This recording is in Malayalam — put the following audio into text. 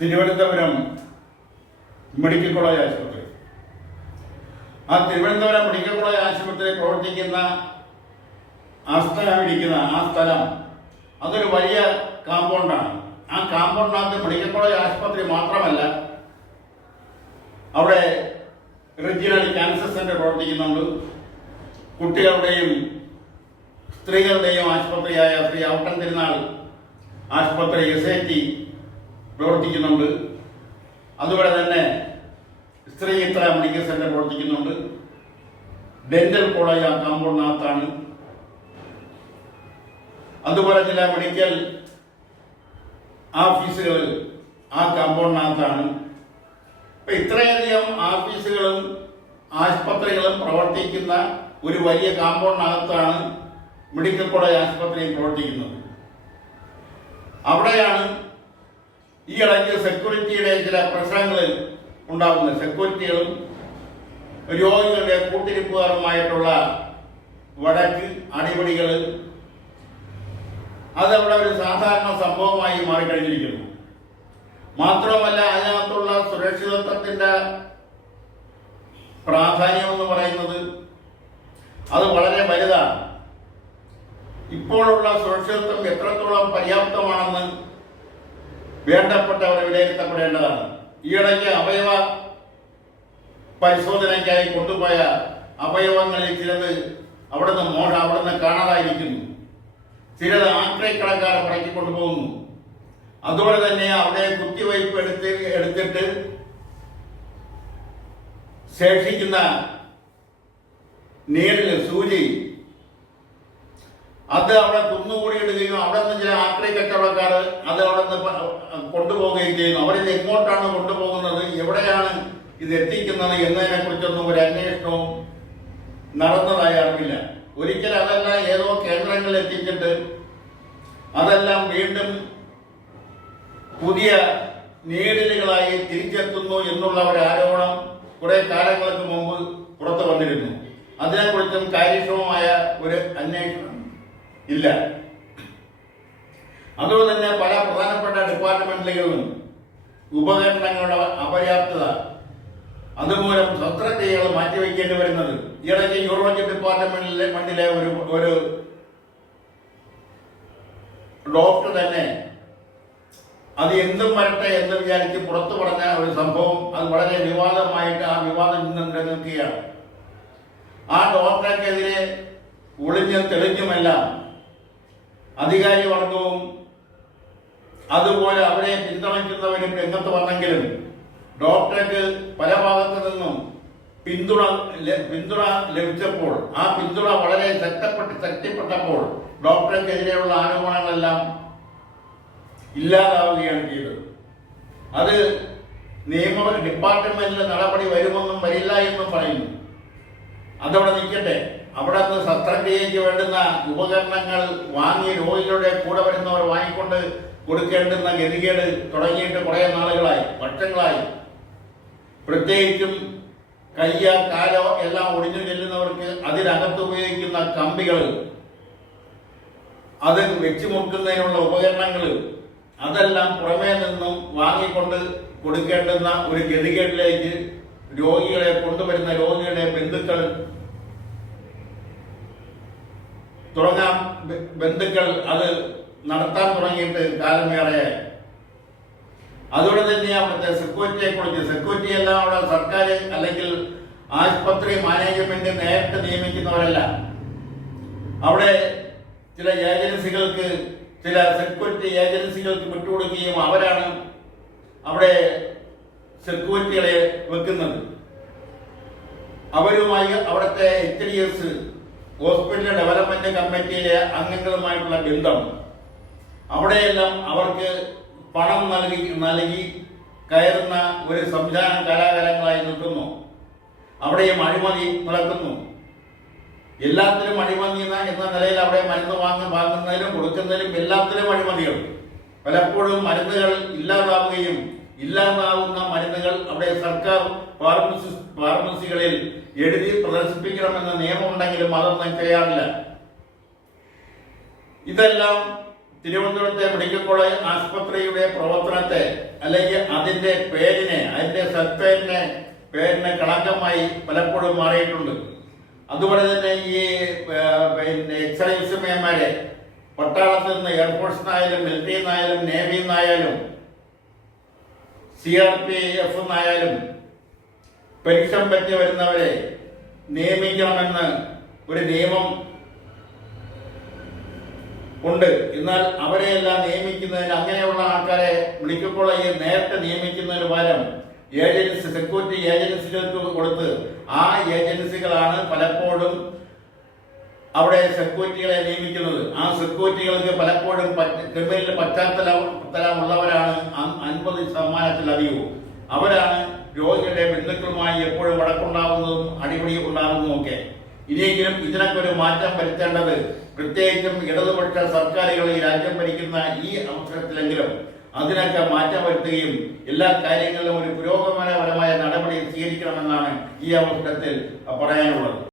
തിരുവനന്തപുരം മെഡിക്കൽ കോളേജ് ആശുപത്രി. ആ തിരുവനന്തപുരം മെഡിക്കൽ കോളേജ് ആശുപത്രി പ്രവർത്തിക്കുന്ന ആ സ്ഥലം അതൊരു വലിയ കാമ്പൗണ്ടാണ്. ആ കാമ്പൗണ്ടിനകത്ത് മെഡിക്കൽ കോളേജ് ആശുപത്രി മാത്രമല്ല, അവിടെ റീജിയണൽ ക്യാൻസർ സെന്റർ പ്രവർത്തിക്കുന്നുണ്ട്. കുട്ടികളുടെയും സ്ത്രീകളുടെയും ആശുപത്രിയായ ശ്രീ ഔട്ടൻ തിരുനാൾ ആശുപത്രി SIT പ്രവർത്തിക്കുന്നുണ്ട്. അതുപോലെ തന്നെ സ്ത്രീ ഇത്ര മെഡിക്കൽ സെന്റർ പ്രവർത്തിക്കുന്നുണ്ട്. ഡെന്റൽ കോളേജ് ആ കാമ്പൗണ്ടിനകത്താണ്. അതുപോലെ ചില മെഡിക്കൽ ഓഫീസുകൾ ആ കാമ്പൗണ്ടിനകത്താണ്. ഇപ്പൊ ഇത്രയധികം ഓഫീസുകളും ആശുപത്രികളും പ്രവർത്തിക്കുന്ന ഒരു വലിയ കാമ്പൗണ്ടിനകത്താണ് മെഡിക്കൽ കോളേജ് ആശുപത്രി പ്രവർത്തിക്കുന്നത്. അവിടെയാണ് ഈ ഇടയ്ക്ക് സെക്യൂരിറ്റിയുടെ ചില പ്രശ്നങ്ങൾ ഉണ്ടാകുന്നത്. സെക്യൂരിറ്റികളും രോഗികളുടെ കൂട്ടിരിപ്പുകാരുമായിട്ടുള്ള വഴക്ക്, അടിപിടികൾ അതവിടെ ഒരു സാധാരണ സംഭവമായി മാറിക്കഴിഞ്ഞിരിക്കുന്നു. മാത്രമല്ല, അതിനകത്തുള്ള സുരക്ഷിതത്വത്തിന്റെ പ്രാധാന്യം എന്ന് പറയുന്നത് അത് വളരെ വലുതാണ്. ഇപ്പോഴുള്ള സുരക്ഷിതത്വം എത്രത്തോളം പര്യാപ്തമാണെന്ന് വേണ്ടപ്പെട്ടവർ വിലയിരുത്തപ്പെടേണ്ടതാണ്. ഈയിടയ്ക്ക് അവയവ പരിശോധനയ്ക്കായി കൊണ്ടുപോയ അവയവങ്ങളിൽ ചിലത് അവിടുന്ന് കാണാതായിരിക്കുന്നു. ചിലത് ആക്രയക്കടക്കാർ പടക്കി കൊണ്ടുപോകുന്നു. അതുപോലെ തന്നെ അവിടെ കുത്തിവയ്പ് എടുത്തിട്ട് ശേഷിക്കുന്ന നീരിൽ സൂചി അത് അവിടെ കുന്നുകൂടിയിടുകയും അവിടെ നിന്ന് ചില ആക്രി കച്ചവടക്കാർ അത് അവിടെ നിന്ന് കൊണ്ടുപോവുകയും ചെയ്യുന്നു. അവരിത് എങ്ങോട്ടാണ് കൊണ്ടുപോകുന്നത്, എവിടെയാണ് ഇത് എത്തിക്കുന്നത് എന്നതിനെ കുറിച്ചൊന്നും ഒരു അന്വേഷണവും നടന്നതായി അറിവില്ല. ഒരിക്കൽ അതെല്ലാം ഏതോ കേന്ദ്രങ്ങളിൽ എത്തിച്ചിട്ട് അതെല്ലാം വീണ്ടും പുതിയ നീഡിലുകളായി തിരിച്ചെത്തുന്നു എന്നുള്ള ഒരു ആരോപണം കുറെ കാലങ്ങൾക്ക് മുമ്പ് പുറത്തു വന്നിരുന്നു. അതിനെക്കുറിച്ചും കാര്യക്ഷമമായ ഒരു അന്വേഷണം ഇല്ല. അതുപോലെ തന്നെ പല പ്രധാനപ്പെട്ട ഡിപ്പാർട്ട്മെന്റുകളിലും ഉപകരണങ്ങളുടെ അപര്യാപ്തത അതുമൂലം ശസ്ത്രക്രിയകൾ മാറ്റിവെക്കേണ്ടി വരുന്നത്. ഈയിടയ്ക്ക് യൂറോളജി ഡിപ്പാർട്ട്മെന്റിലെ ഒരു ഡോക്ടർ തന്നെ അത് എന്തും വരട്ടെ എന്ന് വിചാരിച്ച് പുറത്തു പറഞ്ഞ ഒരു സംഭവം, അത് വളരെ വിവാദമായിട്ട് ആ വിവാദം ഇന്ന് നിലനിൽക്കുകയാണ്. ആ ഡോക്ടർക്കെതിരെ ഒളിഞ്ഞും തെളിഞ്ഞുമെല്ലാം അധികാരി വർഗവും അതുപോലെ അവരെ പിന്തുണയ്ക്കുന്നവരും രംഗത്ത് വന്നെങ്കിലും ഡോക്ടർക്ക് പല ഭാഗത്തു നിന്നും പിന്തുണ ലഭിച്ചപ്പോൾ, ആ പിന്തുണ വളരെ ശക്തിപ്പെട്ടപ്പോൾ ഡോക്ടർക്കെതിരെയുള്ള ആരോപണങ്ങളെല്ലാം ഇല്ലാതാവുകയാണ് ചെയ്തത്. അത് നിയമ ഡിപ്പാർട്ട്മെന്റിൽ നടപടി വരുമെന്നും വരില്ല എന്നും പറയുന്നു. അതവിടെ നിൽക്കട്ടെ. അവിടെ നിന്ന് ശസ്ത്രക്രിയയ്ക്ക് വേണ്ടുന്ന ഉപകരണങ്ങൾ വാങ്ങി രോഗികളുടെ കൂടെ വരുന്നവർ വാങ്ങിക്കൊണ്ട് കൊടുക്കേണ്ടുന്ന ഗതികേട് തുടങ്ങിയിട്ട് കുറെ നാളുകളായി, വർഷങ്ങളായി. പ്രത്യേകിച്ചും കയ്യോ കാലോ എല്ലാം ഒടിഞ്ഞു ചെല്ലുന്നവർക്ക് അതിനകത്ത് ഉപയോഗിക്കുന്ന കമ്പികൾ, അത് വെച്ചു മുറുക്കുന്നതിനുള്ള ഉപകരണങ്ങൾ, അതെല്ലാം പുറമേ നിന്നും വാങ്ങിക്കൊണ്ട് കൊടുക്കേണ്ടുന്ന ഒരു ഗതികേടിലേക്ക് രോഗികളെ കൊണ്ടുവരുന്ന രോഗികളുടെ ബന്ധുക്കൾ അത് നടത്താൻ തുടങ്ങിയിട്ട് കാലമേറെയായി. അതുകൊണ്ട് തന്നെ അവിടുത്തെ സെക്യൂരിറ്റി എല്ലാം അവിടെ സർക്കാർ അല്ലെങ്കിൽ ആശുപത്രി മാനേജ്മെന്റ് നേരിട്ട് നിയമിക്കുന്നവരല്ല. അവിടെ ചില സെക്യൂരിറ്റി ഏജൻസികൾക്ക് വിട്ടുകൊടുക്കുകയും അവരാണ് അവിടെ സെക്യൂരിറ്റികളെ വെക്കുന്നത്. അവരുമായി അവിടുത്തെ HDS ഹോസ്പിറ്റൽ ഡെവലപ്മെന്റ് കമ്മിറ്റിയിലെ അംഗങ്ങളുമായിട്ടുള്ള ബന്ധം, അവിടെയെല്ലാം അവർക്ക് പണം നൽകി കയറുന്ന ഒരു സംവിധാനം കാലാകാലങ്ങളായി നിൽക്കുന്നു. അവിടെയും അഴിമതി നടക്കുന്നു. എല്ലാത്തിലും അഴിമതി എന്ന നിലയിൽ അവിടെ മരുന്ന് വാങ്ങുന്നതിലും കൊടുക്കുന്നതിലും എല്ലാത്തിലും അഴിമതികൾ. പലപ്പോഴും മരുന്നുകൾ ഇല്ലാതാവുന്ന മരുന്നുകൾ അവിടെ സർക്കാർ ഫാർമസികളിൽ എഴുതി പ്രദർശിപ്പിക്കണമെന്ന നിയമമുണ്ടെങ്കിലും അതൊന്നും ചെയ്യാറില്ല. ഇതെല്ലാം തിരുവനന്തപുരത്തെ മെഡിക്കൽ കോളേജ് ആശുപത്രിയുടെ പ്രവർത്തനത്തെ അല്ലെങ്കിൽ അതിന്റെ പേരിനെ കളങ്കമായി പലപ്പോഴും മാറിയിട്ടുണ്ട്. അതുപോലെ തന്നെ ഈ എക്സൈസ്മാരെ പട്ടാളത്തിൽ നിന്ന് എയർഫോഴ്സിൽ നിന്നായാലും മിലിറ്ററിയിൽ നിന്നായാലും നേവിയിൽ നിന്നായാലും CRPF നിന്നായാലും പെൻഷൻ പറ്റി വരുന്നവരെ നിയമിക്കണമെന്ന് ഒരു നിയമം ഉണ്ട്. എന്നാൽ അവരെയെല്ലാം നിയമിക്കുന്നതിന് അങ്ങനെയുള്ള ആൾക്കാരെ മെഡിക്കൽ കോളേജിൽ നേരത്തെ നിയമിക്കുന്നതിന് പകരം സെക്യൂരിറ്റി ഏജൻസികൾക്ക് കൊടുത്ത് ആ ഏജൻസികളാണ് പലപ്പോഴും അവിടെ സെക്യൂരിറ്റികളെ നിയമിക്കുന്നത്. ആ സെക്യൂരിറ്റികൾക്ക് പലപ്പോഴും ക്രിമിനൽ പശ്ചാത്തലമുള്ളവരാണ് 50%-ത്തിലധികവും. അവരാണ് രോഗികളുടെ ബന്ധുക്കളുമായി എപ്പോഴും വഴക്കുണ്ടാകുന്നതും അടിപിടി ഉണ്ടാകുന്നതും ഒക്കെ. ഇനിയെങ്കിലും ഇതിനൊക്കെ ഒരു മാറ്റം വരുത്തേണ്ടത് പ്രത്യേകിച്ചും ഇടതുപക്ഷ സർക്കാരുകൾ ഈ രാജ്യം ഭരിക്കുന്ന ഈ അവസരത്തിലെങ്കിലും അതിനൊക്കെ മാറ്റം വരുത്തുകയും എല്ലാ കാര്യങ്ങളിലും ഒരു പുരോഗമനപരമായ നടപടി സ്വീകരിക്കണമെന്നാണ് ഈ അവസരത്തിൽ പറയാനുള്ളത്.